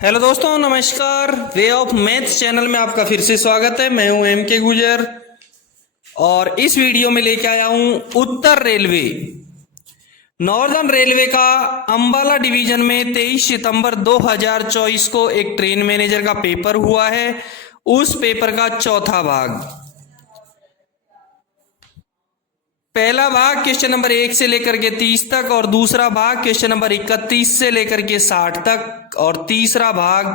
Hello दोस्तों, नमस्कार। Way of maths channel में आपका फिर से स्वागत है। मैं हूं एम के गुजर और इस वीडियो में लेके आया हूं उत्तर रेलवे, नॉर्दर्न रेलवे का अंबाला डिवीजन में 23 सितंबर 2024 को एक ट्रेन मैनेजर का पेपर हुआ है। उस पेपर का चौथा भाग, पहला भाग क्वेश्चन नंबर 1 से लेकर के 30 तक और दूसरा भाग क्वेश्चन नंबर 31 से लेकर के 60 तक और तीसरा भाग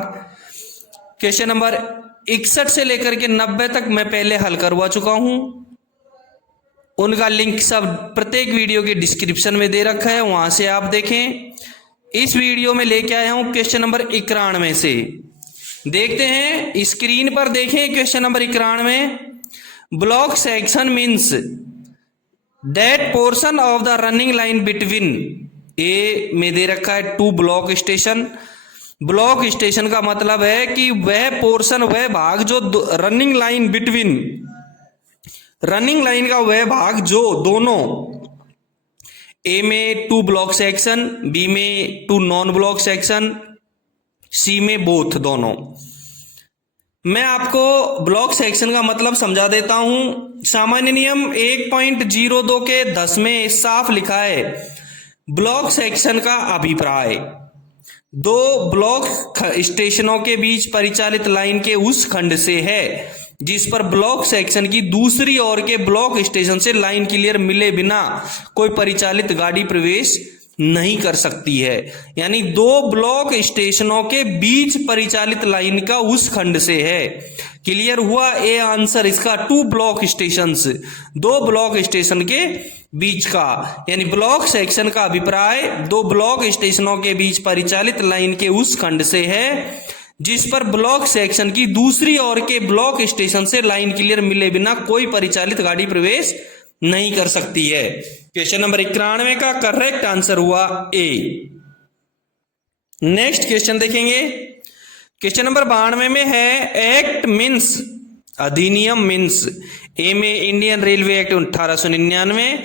क्वेश्चन नंबर 61 से लेकर के 90 तक मैं पहले हल करवा चुका हूं। उनका लिंक सब प्रत्येक वीडियो के डिस्क्रिप्शन में दे रखा है, वहां से आप देखें। इस वीडियो में लेके आया हूं क्वेश्चन नंबर 91 से। देखते हैं, स्क्रीन पर देखें question number 91। Block section means that portion of the running line between, a में दे रखा है 2 ब्लॉक स्टेशन। ब्लॉक स्टेशन का मतलब है कि वह पोर्शन, वह भाग जो running line between, running line का वह भाग जो दोनों, ए में 2 ब्लॉक सेक्शन, बी में 2 नॉन ब्लॉक सेक्शन, सी में बोथ दोनों। मैं आपको ब्लॉक सेक्शन का मतलब समझा देता हूं। सामान्य नियम 1.02 के 10 में साफ लिखा है, ब्लॉक सेक्शन का अभिप्राय 2 ब्लॉक स्टेशनों के बीच परिचालित लाइन के उस खंड से है जिस पर ब्लॉक सेक्शन की दूसरी ओर के ब्लॉक स्टेशन से लाइन क्लियर मिले बिना कोई परिचालित गाड़ी प्रवेश नहीं कर सकती है। यानी 2 ब्लॉक स्टेशनों के बीच परिचालित लाइन का उस खंड से है। क्लियर हुआ? ए आंसर इसका 2 ब्लॉक स्टेशंस, 2 ब्लॉक स्टेशन के बीच का, यानी ब्लॉक सेक्शन का अभिप्राय 2 ब्लॉक स्टेशनों के बीच परिचालित लाइन के उस खंड से है जिस पर ब्लॉक सेक्शन की दूसरी ओर के ब्लॉक स्टेशन से लाइन क्लियर मिले बिना कोई परिचालित गाड़ी प्रवेश नहीं कर सकती है। क्वेश्चन नंबर 91 का करेक्ट आंसर हुआ ए। नेक्स्ट क्वेश्चन देखेंगे, क्वेश्चन नंबर 92 में है एक्ट मीन्स, अधिनियम मीन्स। ए में इंडियन रेलवे एक्ट 1899,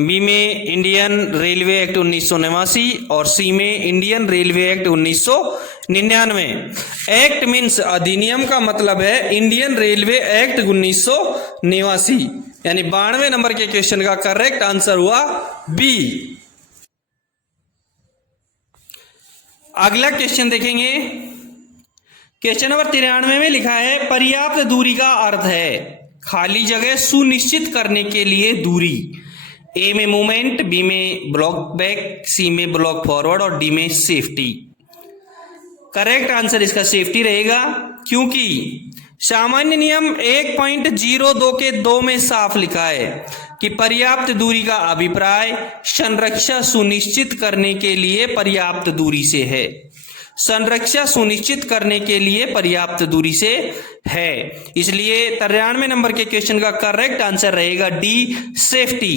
बी में इंडियन रेलवे एक्ट 1989 और सी में Indian railway act 1999। Act means अधिनियम का मतलब है इंडियन रेलवे एक्ट 1989, यानी 92 नंबर के क्वेश्चन का करेक्ट आंसर हुआ बी। अगला क्वेश्चन देखेंगे, क्वेश्चन नंबर 93 में लिखा है पर्याप्त दूरी का अर्थ है खाली जगह सुनिश्चित करने के लिए दूरी। ए में मूवमेंट, बी में ब्लॉक बैक, सी में ब्लॉक फॉरवर्ड और डी में सेफ्टी। करेक्ट आंसर इसका सेफ्टी रहेगा, क्योंकि सामान्य नियम 1.02 के 2 में साफ लिखा है कि पर्याप्त दूरी का अभिप्राय संरक्षा सुनिश्चित करने के लिए पर्याप्त दूरी से है। संरक्षा सुनिश्चित करने के लिए पर्याप्त दूरी से है, इसलिए 93 नंबर के क्वेश्चन का करेक्ट आंसर रहेगा डी, सेफ्टी।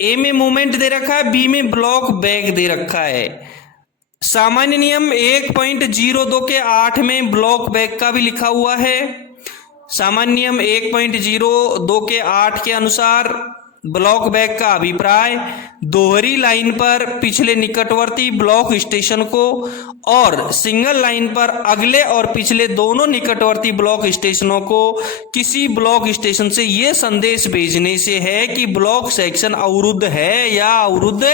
ए में मूवमेंट दे रखा है, बी में ब्लॉक बैक दे रखा है। सामान्य नियम 1.02 के 8 में ब्लॉक बैक का भी लिखा हुआ है। सामान्य नियम 1.02 के 8 के अनुसार ब्लॉक बैक का अभिप्राय दोहरी लाइन पर पिछले निकटवर्ती ब्लॉक स्टेशन को और सिंगल लाइन पर अगले और पिछले दोनों निकटवर्ती ब्लॉक स्टेशनों को किसी ब्लॉक स्टेशन से यह संदेश भेजने से है कि ब्लॉक सेक्शन अवरुद्ध है या अवरुद्ध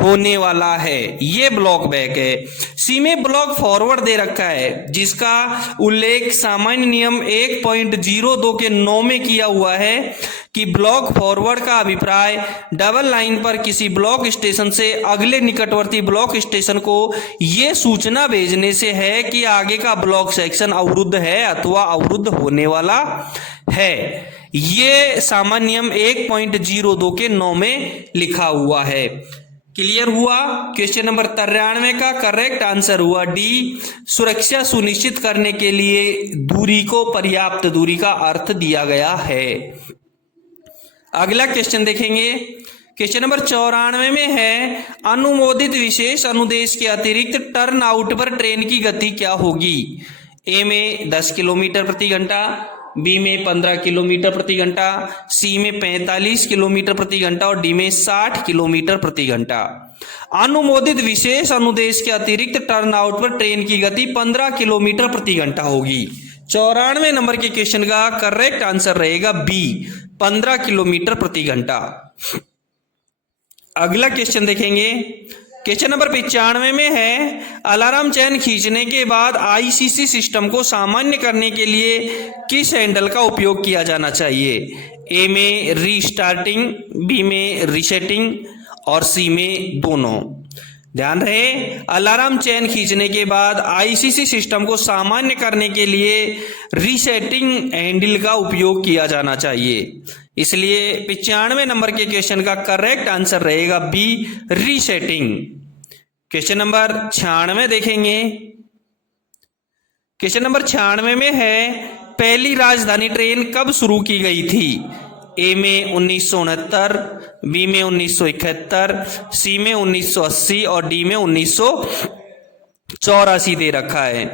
होने वाला है। ये ब्लॉक बैक है। सी में ब्लॉक फॉरवर्ड दे रखा है, जिसका उल्लेख सामान्य नियम 1.02 के 9 में किया हुआ है कि ब्लॉक फॉरवर्ड का अभिप्राय डबल लाइन पर किसी ब्लॉक स्टेशन से अगले निकटवर्ती ब्लॉक स्टेशन को यह सूचना भेजने से है कि आगे का ब्लॉक सेक्शन अवरुद्ध है अथवा अवरुद्ध होने वाला है। यह सामान्य नियम 1.02 के 9 में लिखा हुआ है। क्लियर हुआ? क्वेश्चन नंबर 93 का करेक्ट आंसर हुआ डी, सुरक्षा सुनिश्चित करने के लिए दूरी को पर्याप्त दूरी का अर्थ दिया गया है। अगला क्वेश्चन देखेंगे, क्वेश्चन नंबर 94 में है अनुमोदित विशेष अनुदेश के अतिरिक्त टर्न आउट पर ट्रेन की गति क्या होगी। ए में 10 किलोमीटर प्रति घंटा, बी में 15 किलोमीटर प्रति घंटा, सी में 45 किलोमीटर प्रति घंटा और डी में 60 किलोमीटर प्रति घंटा। अनुमोदित विशेष अनुदेश के अतिरिक्त टर्नआउट पर ट्रेन की गति 15 किलोमीटर प्रति घंटा होगी। 94 नंबर के क्वेश्चन का करेक्ट आंसर रहेगा बी, 15 किलोमीटर प्रति घंटा। अगला क्वेश्चन देखेंगे, क्वेश्चन नंबर 95 में है, अलार्म चैन खींचने के बाद आईसीसी सिस्टम को सामान्य करने के लिए किस हैंडल का उपयोग किया जाना चाहिए? ए में रीस्टार्टिंग, बी में रीसेटिंग और सी में दोनों। ध्यान रहे, अलार्म चैन खींचने के बाद आईसीसी सिस्टम को सामान्य करने के लिए रीसेटिंग हैंडल का उपयोग किया जाना चाहिए। इसलिए 95 नंबर के क्वेश्चन का करेक्ट आंसर रहेगा बी, रीसेटिंग। क्वेश्चन नंबर 96 देखेंगे। क्वेश्चन नंबर 96 में है, पहली राजधानी ट्रेन कब शुरू की गई थी? ए में 1969, बी में 1971, सी में 1980 और डी में 1984 दे रखा है।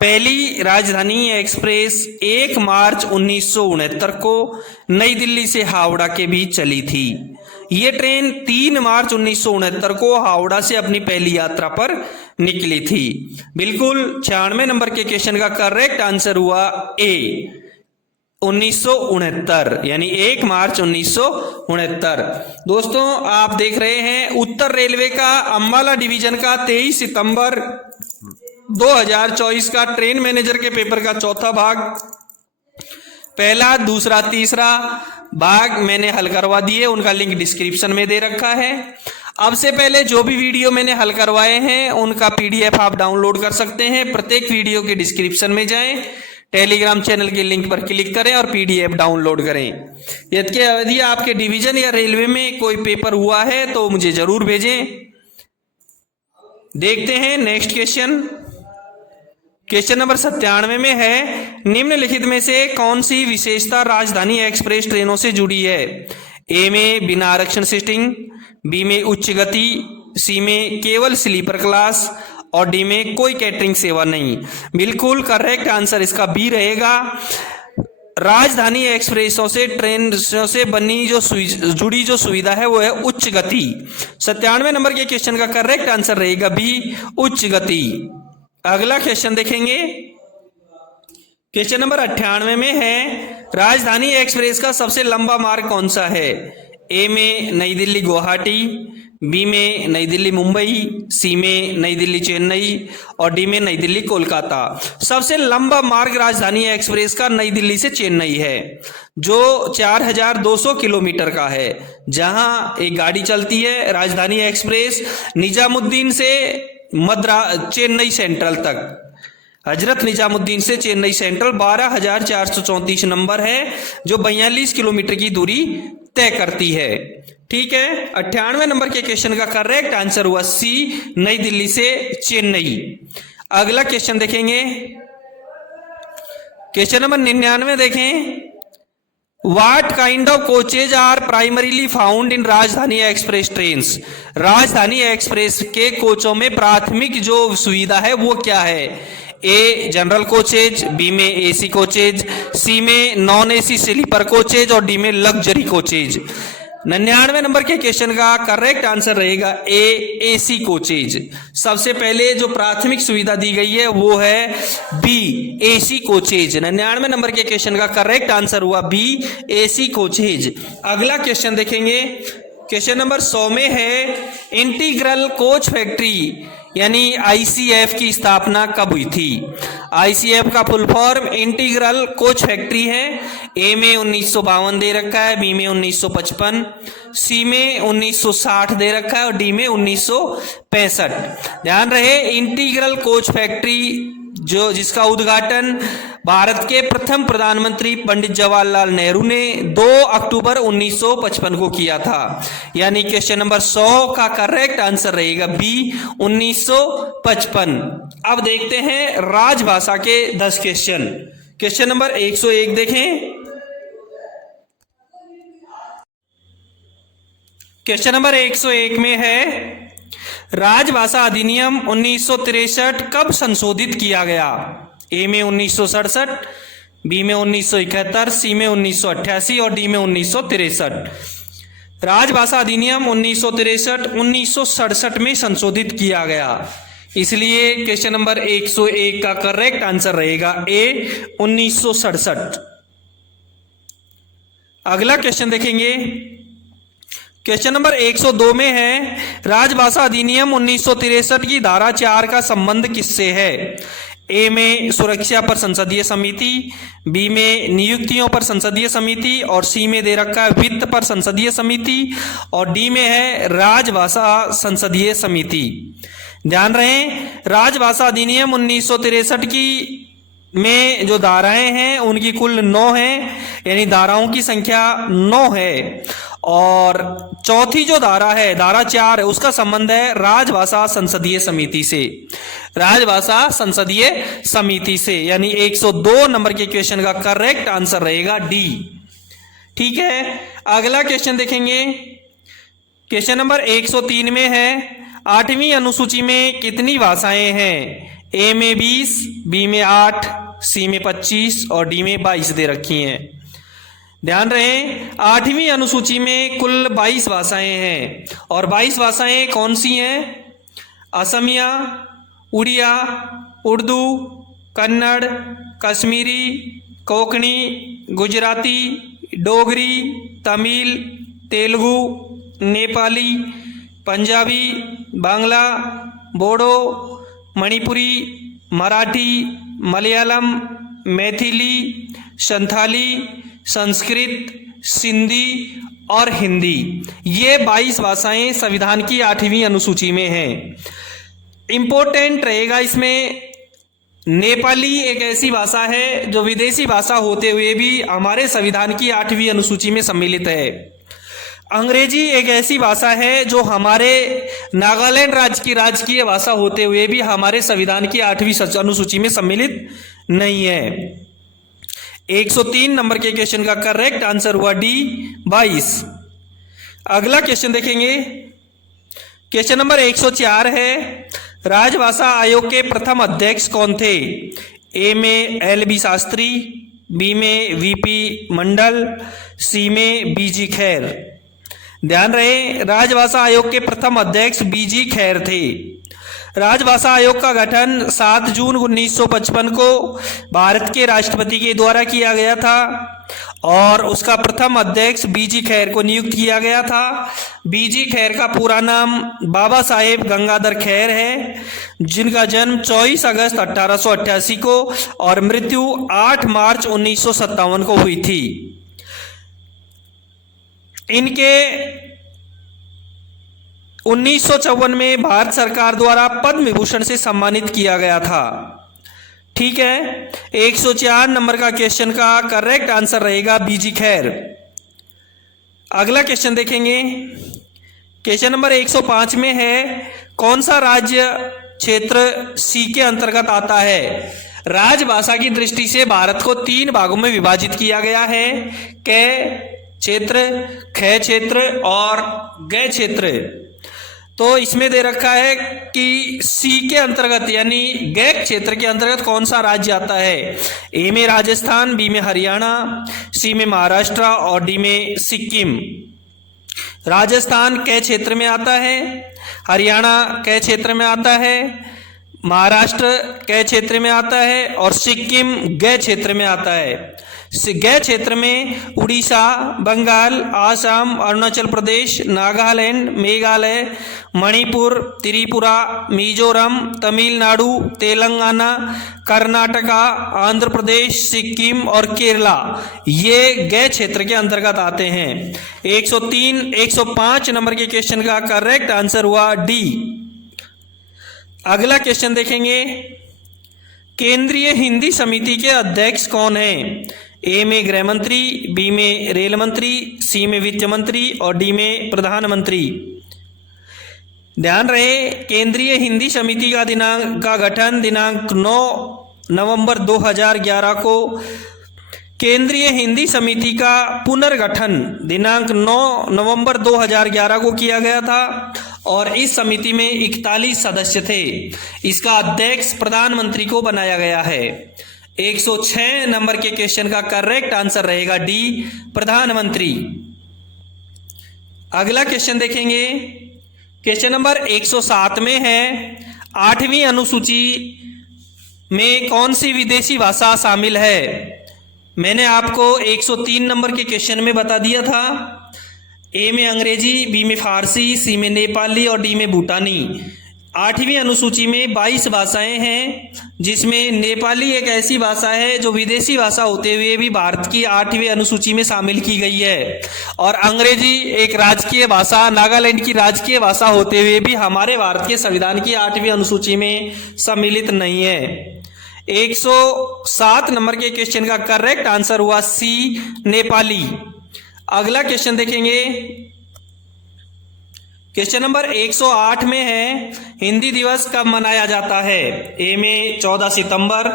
पहली राजधानी एक्सप्रेस 1 मार्च 1969 को नई दिल्ली से हावड़ा के बीच चली थी। ये ट्रेन 3 मार्च 1969 को हावड़ा से अपनी पहली यात्रा पर निकली थी। बिल्कुल 96 नंबर के क्वेश्चन का करेक्ट आंसर हुआ ए, 1969 यानी 1 मार्च 1969। दोस्तों आप देख रहे हैं उत्तर रेलवे का अंबाला डिवीजन का 23 सितंबर 2024 का ट्रेन मैनेजर के पेपर का चौथा भाग, पहला, दूसरा, तीसरा भाग मैंने हल करवा दिए, उनका लिंक डिस्क्रिप्शन में दे रखा है। अब से पहले जो भी वीडियो मैंने हल करवाए हैं उनका पीडीएफ आप डाउनलोड कर सकते हैं। प्रत्येक वीडियो के डिस्क्रिप्शन में जाएं, टेलीग्राम चैनल के लिंक पर क्लिक करें और पीडीएफ डाउनलोड करें। यदि आपके डिवीजन या रेलवे में कोई पेपर हुआ है तो मुझे जरूर भेजें। देखते हैं नेक्स्ट क्वेश्चन। क्वेश्चन नंबर 97 में है, निम्नलिखित में से कौन सी विशेषता राजधानी एक्सप्रेस ट्रेनों से जुड़ी है? ए में बिना आरक्षण सीटिंग, बी में उच्च गति, सी में केवल स्लीपर क्लास और डी में कोई कैटरिंग सेवा नहीं। बिल्कुल करेक्ट आंसर इसका बी रहेगा। राजधानी एक्सप्रेसों से ट्रेनों से बनी जुड़ी जो सुविधा है वो है उच्च गति। 97 नंबर के क्वेश्चन का करेक्ट आंसर रहेगा बी, उच्च गति। अगला क्वेश्चन देखेंगे। क्वेश्चन नंबर 98 में है, राजधानी एक्सप्रेस का सबसे लंबा मार्ग कौन सा है? ए में नई दिल्ली गुवाहाटी, बी में नई दिल्ली मुंबई, सी में नई दिल्ली चेन्नई और डी में नई दिल्ली कोलकाता। सबसे लंबा मार्ग राजधानी एक्सप्रेस का नई दिल्ली से चेन्नई है, जो 4200 किलोमीटर का है। जहां एक गाड़ी चलती है राजधानी एक्सप्रेस निजामुद्दीन से चेन्नई सेंट्रल तक, हजरत निजामुद्दीन से चेन्नई सेंट्रल 12,434 नंबर है, जो 42 किलोमीटर की दूरी तय करती है। ठीक है, 98 नंबर के क्वेश्चन का करेक्ट आंसर हुआ सी, नई दिल्ली से चेन्नई। अगला क्वेश्चन देखेंगे। क्वेश्चन नंबर 99 देखें, What kind of coaches are primarily found in राजधानी एक्सप्रेस ट्रेन्स? राजधानी एक्सप्रेस के कोचों में प्राथमिक जो सुविधा है वो क्या है? ए जनरल कोचेज, बी में एसी कोचेज, सी में नॉन एसी स्लीपर कोचेज और डी में लग्जरी कोचेज। 99 नंबर के क्वेश्चन का करेक्ट आंसर रहेगा ए, एसी कोचेज। सबसे पहले जो प्राथमिक सुविधा दी गई है वो है बी, एसी कोचेज। 99 नंबर के क्वेश्चन का करेक्ट आंसर हुआ बी, एसी कोचेज। अगला क्वेश्चन देखेंगे। क्वेश्चन नंबर 100 में है, इंटीग्रल कोच फैक्ट्री यानी आईसीएफ की स्थापना कब हुई थी? आईसीएफ का full form integral coach factory है। ए में 1952 दे रखा है, बी में 1955, सी में 1960 दे रखा है और डी में 1965। ध्यान रहे, इंटीग्रल कोच फैक्ट्री जिसका उद्घाटन भारत के प्रथम प्रधानमंत्री पंडित जवाहरलाल नेहरू ने 2 अक्टूबर 1955 को किया था। यानी क्वेश्चन नंबर 100 का करेक्ट आंसर रहेगा बी, 1955। अब देखते हैं राजभाषा के 10 क्वेश्चन। क्वेश्चन नंबर 101 देखें। क्वेश्चन नंबर 101 में है, राजभाषा अधिनियम 1963 कब संशोधित किया गया? ए में 1967, बी में 1971, सी में 1988 और डी में 1963। राजभाषा अधिनियम 1963 1967 में संशोधित किया गया, इसलिए क्वेश्चन नंबर 101 का करेक्ट आंसर रहेगा ए 1967। अगला क्वेश्चन देखेंगे, क्वेश्चन नंबर 102 में है राजभाषा अधिनियम 1963 की धारा 4 का संबंध किससे है? ए में सुरक्षा पर संसदीय समिति, बी में नियुक्तियों पर संसदीय समिति और सी में दे रखा है वित्त पर संसदीय समिति और डी में है राजभाषा संसदीय समिति। ध्यान रहे, राजभाषा अधिनियम 1963 की में जो धाराएं हैं उनकी कुल 9 हैं, यानी धाराओं की संख्या 9 है और चौथी जो धारा है, धारा 4 है, उसका संबंध है राजभाषा संसदीय समिति से, राजभाषा संसदीय समिति से, यानी 102 नंबर के क्वेश्चन का करेक्ट आंसर रहेगा डी। ठीक है, अगला क्वेश्चन देखेंगे, क्वेश्चन नंबर 103 में है 8वीं अनुसूची में कितनी भाषाएं हैं? ए में 20, बी में 8, सी में 25 और डी में 22 दे रखी हैं। ध्यान रहे, 8वीं अनुसूची में कुल 22 भाषाएं हैं और 22 भाषाएं कौन सी हैं? असमिया, उड़िया, उर्दू, कन्नड़, कश्मीरी, कोंकणी, गुजराती, डोगरी, तमिल, तेलुगु, नेपाली, पंजाबी, बांग्ला, बोडो, मणिपुरी, मराठी, मलयालम, मैथिली, संथाली, संस्कृत, सिंधी और हिंदी, ये 22 भाषाएं संविधान की 8वीं अनुसूची में हैं। इंपॉर्टेंट रहेगा इसमें, नेपाली एक ऐसी भाषा है जो विदेशी भाषा होते हुए भी हमारे संविधान की 8वीं अनुसूची में सम्मिलित है। अंग्रेजी एक ऐसी भाषा है जो हमारे नागालैंड राज्य की राजकीय भाषा होते हुए भी हमारे संविधान की 8वीं अनुसूची में सम्मिलित नहीं है। 103 नंबर के क्वेश्चन का करेक्ट आंसर हुआ डी 22। अगला क्वेश्चन देखेंगे, क्वेश्चन नंबर 104 है राजभाषा आयोग के प्रथम अध्यक्ष कौन थे? ए में LB शास्त्री, बी में VP मंडल, सी में BG खैर। ध्यान रहे, राजभाषा आयोग के प्रथम अध्यक्ष BG खैर थे। राजभाषा आयोग का गठन 7 जून 1955 को भारत के राष्ट्रपति के द्वारा किया गया था और उसका प्रथम अध्यक्ष BG खैर को नियुक्त किया गया था। BG खैर का पूरा नाम बाबा साहेब गंगाधर खैर है, जिनका जन्म 24 अगस्त 1888 को और मृत्यु 8 मार्च 1957 को हुई थी। इनके 1954 में भारत सरकार द्वारा पद्म विभूषण से सम्मानित किया गया था। ठीक है, 104 नंबर का क्वेश्चन का करेक्ट आंसर रहेगा BG खैर। अगला क्वेश्चन देखेंगे, क्वेश्चन नंबर 105 में है कौन सा राज्य क्षेत्र सी के अंतर्गत आता है? राजभाषा की दृष्टि से भारत को 3 भागों में विभाजित किया गया है, कै क्षेत्र, ख क्षेत्र और ग क्षेत्र। तो इसमें दे रखा है कि सी के अंतर्गत यानी ग क्षेत्र के अंतर्गत कौन सा राज्य आता है? ए में राजस्थान, बी में हरियाणा, सी में महाराष्ट्र और डी में सिक्किम। राजस्थान क क्षेत्र में आता है, हरियाणा क क्षेत्र में आता है, महाराष्ट्र क क्षेत्र में आता है और सिक्किम ग क्षेत्र में आता है। ग क्षेत्र में उड़ीसा, बंगाल, आसाम, अरुणाचल प्रदेश, नागालैंड, मेघालय, मणिपुर, त्रिपुरा, मिजोरम, तमिलनाडु, तेलंगाना, कर्नाटका, आंध्र प्रदेश, सिक्किम और केरला, ये ग क्षेत्र के अंतर्गत आते हैं। 103 105 नंबर के क्वेश्चन का करेक्ट आंसर हुआ डी। अगला क्वेश्चन देखेंगे, केंद्रीय हिंदी समिति के अध्यक्ष कौन हैं? ए में गृह मंत्री, बी में रेल मंत्री, सी में वित्त मंत्री और डी में प्रधानमंत्री। ध्यान रहे, केंद्रीय हिंदी समिति का गठन दिनांक 9 नवंबर 2011 को, केंद्रीय हिंदी समिति का पुनर्गठन दिनांक 9 नवंबर 2011 को किया गया था और इस समिति में 41 सदस्य थे। इसका अध्यक्ष प्रधानमंत्री को बनाया गया है। 106 नंबर के क्वेश्चन का करेक्ट आंसर रहेगा डी, प्रधानमंत्री। अगला क्वेश्चन देखेंगे, क्वेश्चन नंबर 107 में है, 8वीं अनुसूची में कौन सी विदेशी भाषा शामिल है? मैंने आपको 103 नंबर के क्वेश्चन में बता दिया था। ए में अंग्रेजी, बी में फारसी, सी में नेपाली और डी में भूटानी। 8वीं अनुसूची में 22 भाषाएं हैं, जिसमें नेपाली एक ऐसी भाषा है जो विदेशी भाषा होते हुए भी भारत की 8वीं अनुसूची में शामिल की गई है, और अंग्रेजी एक राजकीय भाषा, नागालैंड की राजकीय भाषा होते हुए भी हमारे भारत के संविधान की 8वीं अनुसूची में सम्मिलित नहीं है। 107 नंबर के क्वेश्चन का करेक्ट आंसर हुआ सी, नेपाली। अगला क्वेश्चन देखेंगे, क्वेश्चन नंबर 108 में है, हिंदी दिवस कब मनाया जाता है? ए में 14 सितंबर,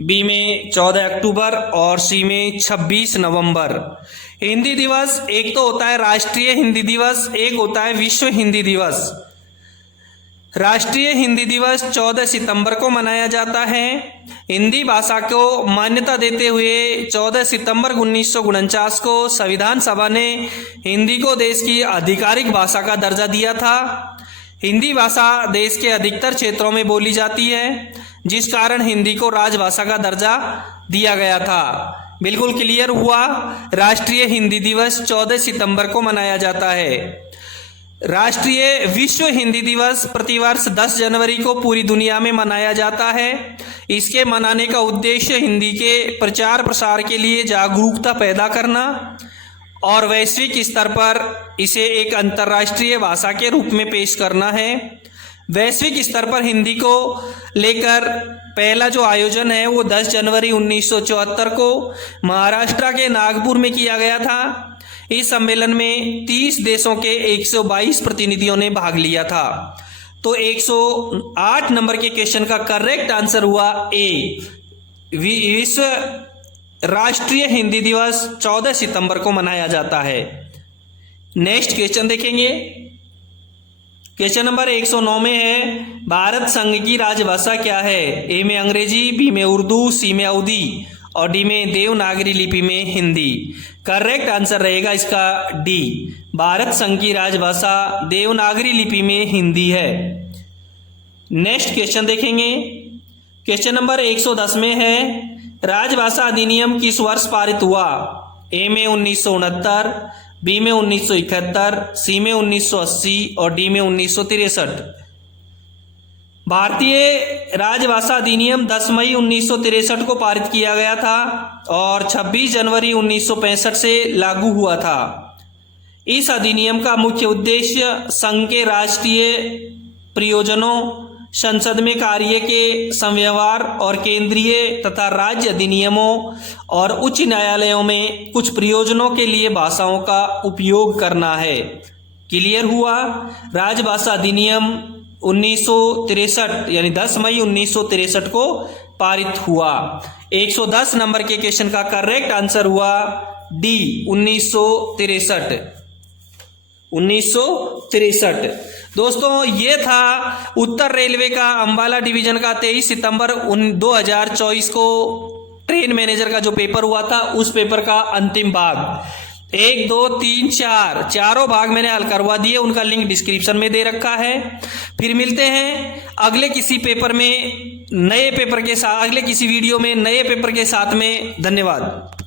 बी में 14 अक्टूबर और सी में 26 नवंबर। हिंदी दिवस एक तो होता है राष्ट्रीय हिंदी दिवस, एक होता है विश्व हिंदी दिवस। राष्ट्रीय हिंदी दिवस 14 सितंबर को मनाया जाता है। हिंदी भाषा को मान्यता देते हुए 14 सितंबर 1949 को संविधान सभा ने हिंदी को देश की आधिकारिक भाषा का दर्जा दिया था। हिंदी भाषा देश के अधिकतर क्षेत्रों में बोली जाती है, जिस कारण हिंदी को राजभाषा का दर्जा दिया गया था। बिल्कुल क्लियर हुआ, राष्ट्रीय हिंदी दिवस 14 सितंबर को मनाया जाता है। राष्ट्रीय विश्व हिंदी दिवस प्रतिवर्ष 10 जनवरी को पूरी दुनिया में मनाया जाता है। इसके मनाने का उद्देश्य हिंदी के प्रचार प्रसार के लिए जागरूकता पैदा करना और वैश्विक स्तर पर इसे एक अंतर्राष्ट्रीय भाषा के रूप में पेश करना है। वैश्विक स्तर पर हिंदी को लेकर पहला जो आयोजन है वो 10 जनवरी 1974 को महाराष्ट्र के नागपुर में किया गया था। इस सम्मेलन में 30 देशों के 122 प्रतिनिधियों ने भाग लिया था। तो 108 नंबर के क्वेश्चन का करेक्ट आंसर हुआ ए, विश्व राष्ट्रीय हिंदी दिवस 14 सितंबर को मनाया जाता है। नेक्स्ट क्वेश्चन देखेंगे, क्वेश्चन नंबर 109 में है, भारत संघ की राजभाषा क्या है? ए में अंग्रेजी, बी में उर्दू, सी में अवधी और डी में देवनागरी लिपि में हिंदी। करेक्ट आंसर रहेगा इसका डी, भारत संघ की राजभाषा देवनागरी लिपि में हिंदी है। नेक्स्ट क्वेश्चन देखेंगे, क्वेश्चन नंबर 110 में है, राजभाषा अधिनियम किस वर्ष पारित हुआ? ए में 1969, बी में 1971, सी में 1980 और डी में 1963। भारतीय राजभाषा अधिनियम 10 मई 1963 को पारित किया गया था और 26 जनवरी 1965 से लागू हुआ था। इस अधिनियम का मुख्य उद्देश्य संघ के राष्ट्रीय प्रयोजनों, संसद में कार्य के संव्यवहार और केंद्रीय तथा राज्य अधिनियमों और उच्च न्यायालयों में कुछ प्रयोजनों के लिए भाषाओं का उपयोग करना है। क्लियर हुआ, राजभाषा अधिनियम 1963 यानी 10 मई 1963 को पारित हुआ। 110 नंबर के क्वेश्चन का करेक्ट आंसर हुआ डी, 1963। दोस्तों ये था उत्तर रेलवे का अंबाला डिवीजन का 23 सितंबर 2024 को ट्रेन मैनेजर का जो पेपर हुआ था उस पेपर का अंतिम भाग। 1, 2, 3, 4 चारों भाग मैंने हल करवा दिए, उनका लिंक डिस्क्रिप्शन में दे रखा है। फिर मिलते हैं अगले किसी पेपर में नए पेपर के साथ, अगले किसी वीडियो में नए पेपर के साथ में। धन्यवाद।